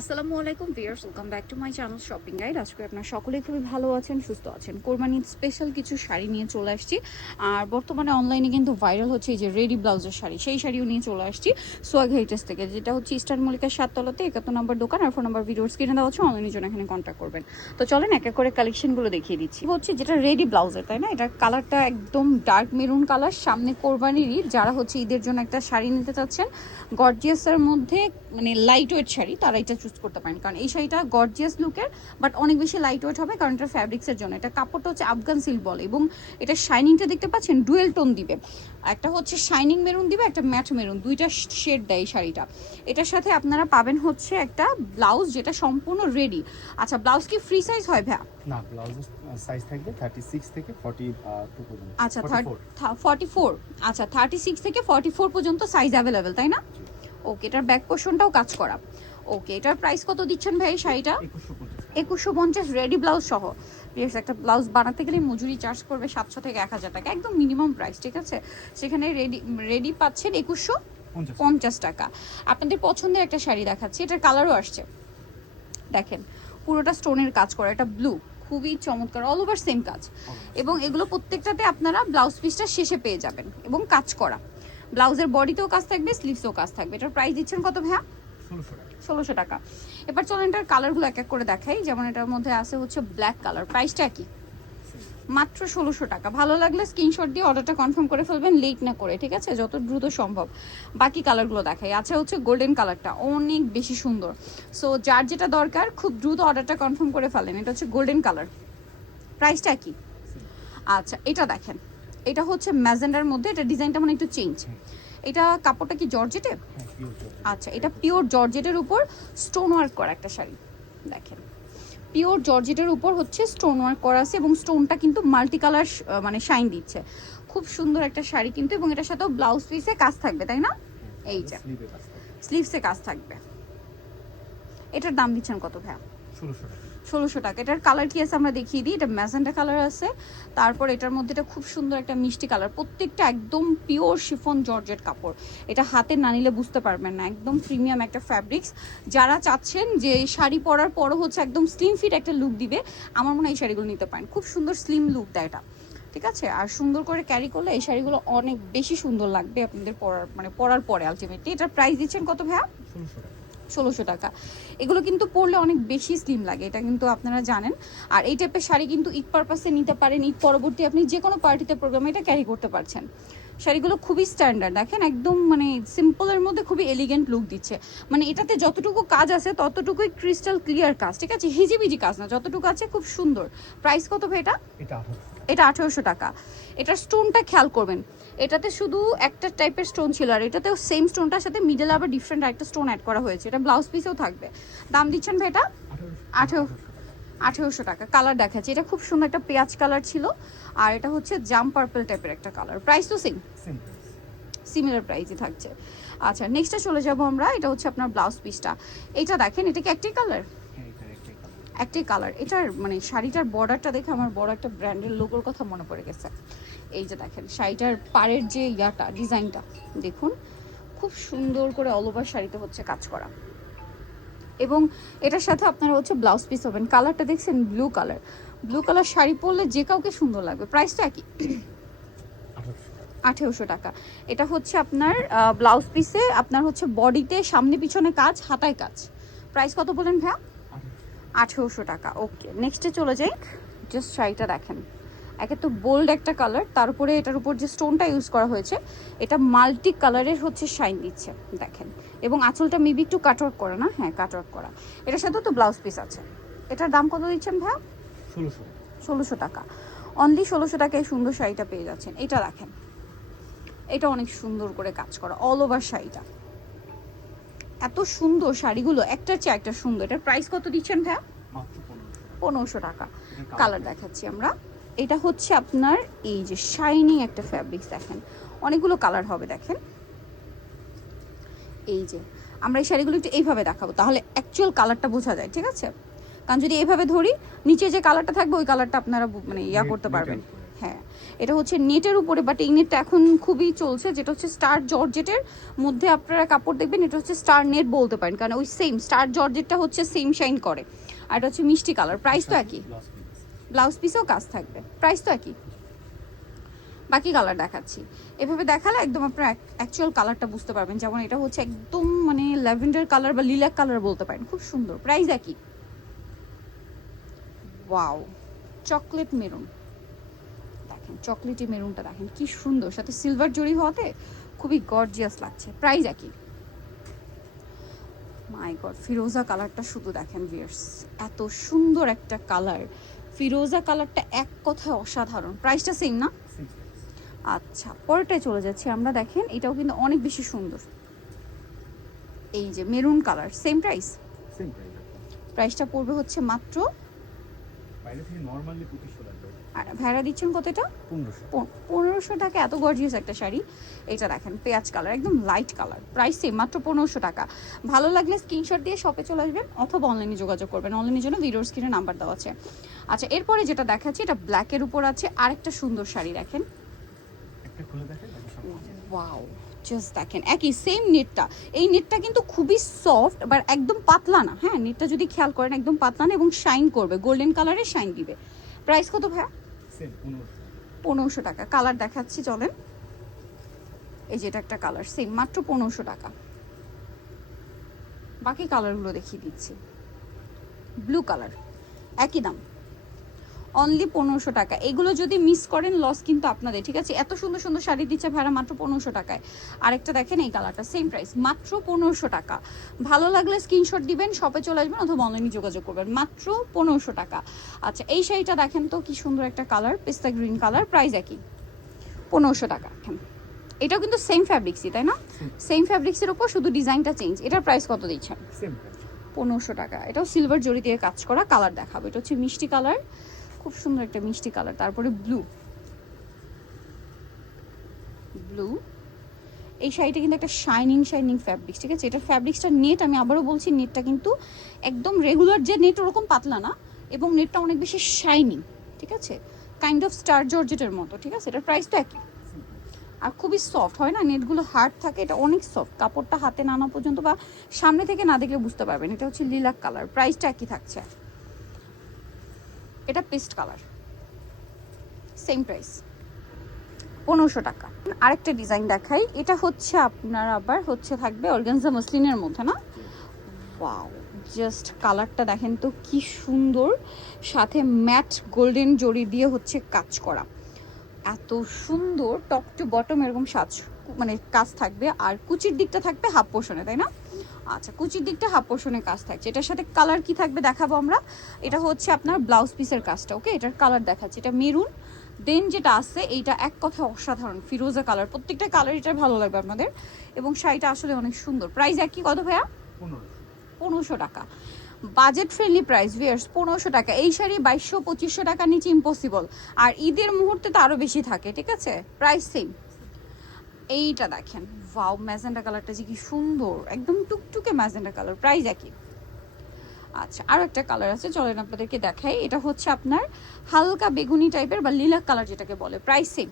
আসসালামু আলাইকুম viewers, welcome back to my channel shopping guide. আজকে আপনারা সকলেই খুবই ভালো আছেন, সুস্থ আছেন। কোরবানির স্পেশাল কিছু শাড়ি নিয়ে চলে আসছি। আর বর্তমানে অনলাইনে কিন্তু ভাইরাল হচ্ছে এই যে রেডি ব্লাউজের শাড়ি, সেই শাড়িও নিয়ে চলে আসছি সোয়াগ হেরিটেজ থেকে, যেটা হচ্ছে ইস্টার্ন মল্লিকার 7 তলাতে 71 নম্বর দোকান। আর ফোন নাম্বার ভিডিওর স্ক্রিনে দেওয়া হচ্ছে, অনলাইনের জন্য এখানে কন্ট্যাক্ট করবেন। তো চলেন এক এক করে কালেকশনগুলো দেখিয়ে দিচ্ছি। হচ্ছে যেটা রেডি ব্লাউজের, তাই না? এটা কালারটা একদম ডার্ক মেরুন কালার। সামনে কোরবানির ঈদ, যারা হচ্ছে ঈদের জন্য একটা শাড়ি নিতে চাচ্ছেন গর্জিয়াসের মধ্যে, মানে লাইট ওয়েট শাড়ি, তারা এটা চুজ করতে পারেন। কারণ এই শাড়িটা গর্জিয়াস লুকের, বাট অনেক বেশি লাইট ওয়েট হবে, কারণ এটা ফ্যাব্রিক্সের জন্য। এটা কাপড়টা হচ্ছে আফগান সিল্ক বলে, এবং এটা শাইনিংটা দেখতে পাচ্ছেন ডুয়েল টোন দিবে। একটা হচ্ছে শাইনিং মেরুন দিবে, একটা ম্যাট মেরুন, দুইটা শেড দেয় এই শাড়িটা। এটার সাথে আপনারা পাবেন হচ্ছে একটা ব্লাউজ, যেটা সম্পূর্ণ রেডি। আচ্ছা, ব্লাউজ কি ফ্রি সাইজ হয় ভাইয়া? না, ব্লাউজের সাইজ থাকবে 36 থেকে 42 পর্যন্ত। আচ্ছা, 44। আচ্ছা, 36 থেকে 44 পর্যন্ত সাইজ অ্যাভেলেবেল, তাই না? ওকে, এটার ব্যাক পোর্শনটাও কাজ করা। ওকে, এটার প্রাইস কত দিচ্ছেন ভাই এই শাড়িটা? 2150 রেডি ব্লাউজ সহ। বেশ, একটা ব্লাউজ বানাতে গেলে মজুরি চার্জ করবে 700 থেকে 1000 টাকা, একদম মিনিমাম প্রাইস, ঠিক আছে? সেখানে রেডি পাচ্ছেন 2150 টাকা। আপনাদের পছন্দের একটা শাড়ি দেখাচ্ছি, এটার কালারও আসছে, দেখেন পুরোটা স্টোনের কাজ করা। এটা ব্লু, খুবই চমৎকার, অল ওভার সেম কাজ। এবং এগুলো প্রত্যেকটাতে আপনারা ব্লাউজ পিসটা শেষে পেয়ে যাবেন, এবং কাজ করা। ব্লাউজের বডিতেও কাজ থাকবে, স্লিভসেও কাজ থাকবে। এটার প্রাইস দিচ্ছেন কত ভাইয়া? 1600 টাকা। এবার চলেন এটার কালারগুলো এক এক করে দেখাই। যেমন এটার মধ্যে আছে হচ্ছে ব্ল্যাক কালার, প্রাইসটা কি? মাত্র 1600 টাকা। ভালো লাগলে স্ক্রিনশট দিয়ে অর্ডারটা কনফার্ম করে ফেলবেন, লেট না করে, ঠিক আছে? যত দ্রুত সম্ভব। বাকি কালারগুলো দেখাই। আচ্ছা, হচ্ছে গোল্ডেন কালারটা অনেক বেশি সুন্দর। সো যার যেটা দরকার খুব দ্রুত অর্ডারটা কনফার্ম করে ফেলেন। এটা হচ্ছে গোল্ডেন কালার, প্রাইসটা কি? আচ্ছা, এটা দেখেন, এটা হচ্ছে ম্যাজেন্ডার মধ্যে, এটা ডিজাইনটা মানে একটু চেঞ্জ। এটা কাপড়টা কি জর্জেটে? আচ্ছা, এটা পিওর জর্জেটের উপর স্টোন ওয়ার্ক করা একটা শাড়ি, দেখেন পিওর জর্জেটের উপর হচ্ছে স্টোন ওয়ার্ক করা আছে, এবং স্টোনটা কিন্তু মাল্টি কালার, মানে শাইন দিচ্ছে। খুব সুন্দর একটা শাড়ি কিন্তু, এবং এটার সাথেও ব্লাউজ পিসে কাজ থাকবে, তাই না? এই যে স্লিভসে কাজ থাকবে। এটার দাম দিচ্ছেন কত ভাইয়া? 1600 টাকা। এটার কালার কি আছে আমরা দেখিয়ে দিই। এটা ম্যাজেন্টা কালার আছে, তারপর এটার মধ্যে এটা খুব সুন্দর একটা মিষ্টি কালার। প্রত্যেকটা একদম পিওর শিফন জর্জেট কাপড়। এটা হাতে না নিলে বুঝতে পারবেন না, একদম প্রিমিয়াম একটা ফ্যাব্রিক্স। যারা চাচ্ছেন যে শাড়ি পরার পরও হচ্ছে একদম স্লিম ফিট একটা লুক দিবে, আমার মনে হয় এই শাড়িগুলো নিতে পারেন। খুব সুন্দর স্লিম লুক দেয় এটা, ঠিক আছে? আর সুন্দর করে ক্যারি করলে এই শাড়িগুলো অনেক বেশি সুন্দর লাগবে আপনাদের পরার পরে আলটিমেটলি। এটার প্রাইস দিচ্ছেন কত ভাইয়া? 1600 টাকা। এগুলো কিন্তু পরলে অনেক বেশি স্লিম লাগে, এটা কিন্তু আপনারা জানেন। আর এই টাইপের শাড়ি কিন্তু ঈদ পারপাসে নিতে পারেন, ঈদ পরবর্তী আপনি যে কোনো পার্টিতে প্রোগ্রামে এটা ক্যারি করতে পারছেন। শাড়িগুলো খুবই স্ট্যান্ডার্ড, দেখেন একদম মানে সিম্পলের মধ্যে খুবই এলিগেন্ট লুক দিচ্ছে। মানে এটাতে যতটুকু কাজ আছে ততটুকুই ক্রিস্টাল ক্লিয়ার কাজ, ঠিক আছে? হিজিবিজি কাজ না, যতটুকু আছে খুব সুন্দর। প্রাইস কত ভাই এটা? এটা 1800 টাকা। এটার স্টোনটা খেয়াল করবেন, এটাতে শুধু একটা টাইপের স্টোন ছিল, আর এটাতেও সেম স্টোনটার সাথে মিডল আবার ডিফারেন্ট একটা স্টোন অ্যাড করা হয়েছে। এটা ব্লাউজ পিসেও থাকবে। দাম দিচ্ছেন ভাই এটা? 1800 টাকা। কালার দেখাচ্ছি, এটা খুব সুন্দর একটা পেঁয়াজ কালার ছিল, আর এটা হচ্ছে জাম পার্পল টাইপের একটা কালার। প্রাইস তো সেম, সিমিলার প্রাইসই থাকছে। আচ্ছা, নেক্সটে চলে যাব আমরা। এটা হচ্ছে আপনার ব্লাউজ পিসটা। এটা দেখেন, এটা কি একটাই কালার? একটাই কালার। এটার মানে শাড়িটার বর্ডারটা দেখে আমার বড় একটা ব্র্যান্ডের লোগোর কথা মনে পড়ে গেছে। এই যে দেখেন শাড়িটার পাড়ের যে ইয়াটা, ডিজাইনটা দেখুন, খুব সুন্দর করে অল ওভার শাড়িতে হচ্ছে কাজ করা। এবং এটার সাথে আপনারা হচ্ছে ব্লাউজ পিস হবেন। কালারটা দেখছেন, blue colour. Blue colour sari পরলে যে কাউকে সুন্দর লাগবে। প্রাইসটা কি? 1800 টাকা। এটা হচ্ছে আপনার ব্লাউজ পিসে, আপনার হচ্ছে বডিতে সামনে পিছনে কাজ, হাতায় কাজ। প্রাইস কত বলেন ভাইয়া? 1800 টাকা। ওকে, নেক্সটে চলে যাই। জাস্ট শাড়িটা দেখেন, একে তো বোল্ড একটা কালার, তার উপরে এটার উপর যে স্টোনটা ইউজ করা হয়েছে এটা মাল্টি কালারের হচ্ছে শাইন দিচ্ছে, দেখেন। এবং আঁচলটা মেবি একটু কাটওয়ার্ক করা, না? হ্যাঁ, কাটওয়ার্ক করা। এটার সাথেও তো ব্লাউজ পিস আছে। এটার দাম কত দিচ্ছেন ভাইয়া? 1600 টাকা। অনলি 1600 টাকায় এই সুন্দর শাড়িটা পেয়ে যাচ্ছেন। এটা দেখেন, এটা অনেক সুন্দর করে কাজ করা অল ওভার শাড়িটা। এত সুন্দর শাড়িগুলো, একটার চেয়ে একটা সুন্দর। এটার প্রাইস কত দিচ্ছেন ভাইয়া? 1500 টাকা। কালার দেখাচ্ছি আমরা। এটা হচ্ছে আপনার এই যে শাইনিং একটা ফ্যাব্রিক্স, দেখেন অনেকগুলো কালার হবে, দেখেন। এই যে আমরা এই শাড়িগুলো একটু এইভাবে দেখাবো, তাহলে অ্যাকচুয়াল কালারটা বোঝা যায়, ঠিক আছে? কারণ যদি এইভাবে ধরি, নিচে যে কালারটা থাকবে ওই কালারটা আপনারা মানে করতে পারবেন, হ্যাঁ, এটা হচ্ছে নেটের উপরে, বাট এই নেটটা এখন খুবই চলছে, যেটা হচ্ছে স্টার জর্জেটের মধ্যে আপনারা কাপড় দেখবেন, এটা হচ্ছে স্টার নেট বলতে পারেন, কারণ ওই সেম স্টার জর্জেটটা হচ্ছে সেম শাইন করে। আর এটা হচ্ছে মিষ্টি কালার, প্রাইস তো একই, ব্লাউজ পিসেও কাজ থাকবে, প্রাইস তো একই। বাকি কালার দেখাচ্ছি, এভাবে দেখালে একদম আপনারা অ্যাকচুয়াল কালারটা বুঝতে পারবেন। যেমন এটা হচ্ছে একদম মানে ল্যাভেন্ডার কালার বা লিলাক কালার বলতে পারেন, খুব সুন্দর, প্রাইস একই। ওয়াও, চকলেট মেরুন, দেখেন চকলেটি মেরুনটা দেখেন কি সুন্দর, সাথে সিলভার জরি হওয়াতে খুবই গর্জিয়াস লাগছে, প্রাইস একই। মাই গড, ফিরোজা কালারটা শুধু দেখেন ভিউয়ার্স, এত সুন্দর একটা কালার, ফিরোজা কালারটা এক কথায় অসাধারণ, প্রাইসটা সেম না? আচ্ছা, পরেরটায় চলে যাচ্ছি আমরা। দেখেন এটাও কিন্তু অনেক বেশি সুন্দর, এই যে maroon colour, same price. Same price. প্রাইসটা পড়বে হচ্ছে মাত্র, বাইরে থেকে নরমালি 2500 লাগবে। আর ভাড়া দিচ্ছেন কত এটা? 1500। 1500 টাকা, এত গর্জিয়াস একটা শাড়ি। এটা দেখেন পেঁয়াজ কালার, একদম লাইট কালার, প্রাইস সেম, মাত্র 1500 টাকা। ভালো লাগলে স্ক্রিনশট দিয়ে শপে চলে আসবেন অথবা অনলাইনে যোগাযোগ করবেন, অনলাইনের জন্য ভিডিওর স্ক্রিনে নাম্বার দেওয়া আছে। আচ্ছা, এরপরে যেটা দেখাচ্ছি, এটা ব্ল্যাকের উপর আছে আরেকটা সুন্দর শাড়ি, দেখেন, একটা খুলে দেখেন, বাকি সব আছে। ওয়াও, জাস্ট দেখেন একই সেম নেটটা। এই নেটটা কিন্তু খুবই সফট, বাট একদম পাতলা না, হ্যাঁ নেটটা যদি খেয়াল করেন একদম পাতলা না এবং শাইন করবে, গোল্ডেন কালারের শাইন দিবে। প্রাইস কত ভাইয়া? সেম 1500। 1500 টাকা। কালার দেখাচ্ছি চলেন, এই যে এটা একটা কালার, সেম মাত্র 1500 টাকা। বাকি কালারগুলো দেখিয়ে দিচ্ছি, ব্লু কালার একই দাম, অনলি 1500 টাকা। এগুলো যদি মিস করেন লস কিন্তু আপনাদের, ঠিক আছে? এত সুন্দর সুন্দর শাড়ি দিচ্ছে ভাড়া মাত্র 1500 টাকায়। আরেকটা দেখেন এই কালারটা, সেম প্রাইস, মাত্র 1500 টাকা। ভালো লাগলে স্ক্রিনশট দিবেন, শপে চলে আসবেন অথবা অনলাইনে যোগাযোগ করবেন, মাত্র 1500 টাকা। আচ্ছা, এই শাড়িটা দেখেন তো কি সুন্দর একটা কালার, পেস্তা গ্রিন কালার, প্রাইস একই 1500 টাকা। এটাও কিন্তু সেম ফ্যাব্রিক্সই, তাই না? সেম ফ্যাব্রিক্সের উপর শুধু ডিজাইনটা চেঞ্জ। এটার প্রাইস কত দিচ্ছেন? সেম প্রাইস 1500 টাকা। এটাও সিলভার জরি দিয়ে কাজ করা। কালার দেখাবো, এটা হচ্ছে মিষ্টি কালার, খুব সুন্দর একটা মিষ্টি কালার। তারপরে ব্লু, ব্লু, এই শাড়িটা কিন্তু একটা শাইনিং শাইনিং ফ্যাব্রিক্স, ঠিক আছে? এটার ফ্যাব্রিক্সটা নেট, আমি আবারও বলছি নেটটা কিন্তু একদম রেগুলার যে নেট ওরকম পাতলা না, এবং নেটটা অনেক বেশি শাইনিং, ঠিক আছে? কাইন্ড অফ স্টার জর্জেটের মতো, ঠিক আছে? এটার প্রাইস তো একই, আর খুবই সফট হয় না, নেটগুলো হার্ড থাকে, এটা অনেক সফট। কাপড়টা হাতে নানা পর্যন্ত বা সামনে থেকে না দেখলে বুঝতে পারবেন। এটা হচ্ছে লিলাক কালার, প্রাইসটা একই থাকছে। এটা পেস্ট কালার, সেম প্রাইস 1500 টাকা। আরেকটা ডিজাইন দেখাই, এটা হচ্ছে আপনার আবার হচ্ছে থাকবে অর্গানজা মসলিনের মধ্যে, না? ওয়াও, জাস্ট কালারটা দেখেন তো কি সুন্দর, সাথে ম্যাট গোল্ডেন জরি দিয়ে হচ্ছে কাজ করা, এত সুন্দর। টপ টু বটম এরকম সাজ মানে কাজ থাকবে, আর কুচির দিকটা থাকবে হাফ পোর্শনে, তাই না? আচ্ছা, কুচির দিকটা হাফ পোর্শনে কাজ থাকছে। এটার সাথে কালার কি থাকবে দেখাবো আমরা। এটা হচ্ছে আপনার ব্লাউজ পিসের কাজটা, ওকে? এটার কালার দেখাচ্ছি, এটা মেরুন, দেন যেটা আছে এইটা এক কথায় অসাধারণ ফিরোজা কালার, প্রত্যেকটা কালার এটা ভালো লাগবে আপনাদের, এবং শাড়িটা আসলে অনেক সুন্দর। প্রাইস একই, কত ভাইয়া? 1500 টাকা। বাজেট ফ্রেন্ডলি প্রাইস ভিয়ার্স, 1500 টাকা। এই শাড়ি 2200-2500 টাকার নিচে ইম্পসিবল, আর ঈদের মুহূর্তে তো আরও বেশি থাকে, ঠিক আছে? Price same. এইটা দেখেন, ওয়াও, ম্যাজেন্ডা কালারটা যে কি সুন্দর, একদম টুকটুকে ম্যাজেন্ডা কালার, প্রাইস একই। আচ্ছা, আরও একটা কালার আছে, চলেন আপনাদেরকে দেখাই। এটা হচ্ছে আপনার হালকা বেগুনি টাইপের বা লিলাক কালার যেটাকে বলে, প্রাইস সেম।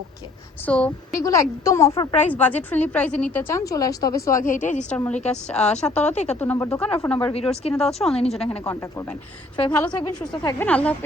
ওকে, সো এগুলো একদম অফার প্রাইস, বাজেট ফ্রেন্ডলি প্রাইসে নিতে চান চলে আসতে হবে সোয়াগ হেইটে, রেজিস্টার মল্লিকা 7তলাতে 71 নম্বর দোকান, আর ফোন নাম্বার ভিডিওর স্ক্রিনে দেওয়া হচ্ছে, অনলাইনে জন্য এখানে কন্ট্যাক্ট করবেন। সবাই ভালো থাকবেন, সুস্থ থাকবেন, আল্লাহ হাফেজ।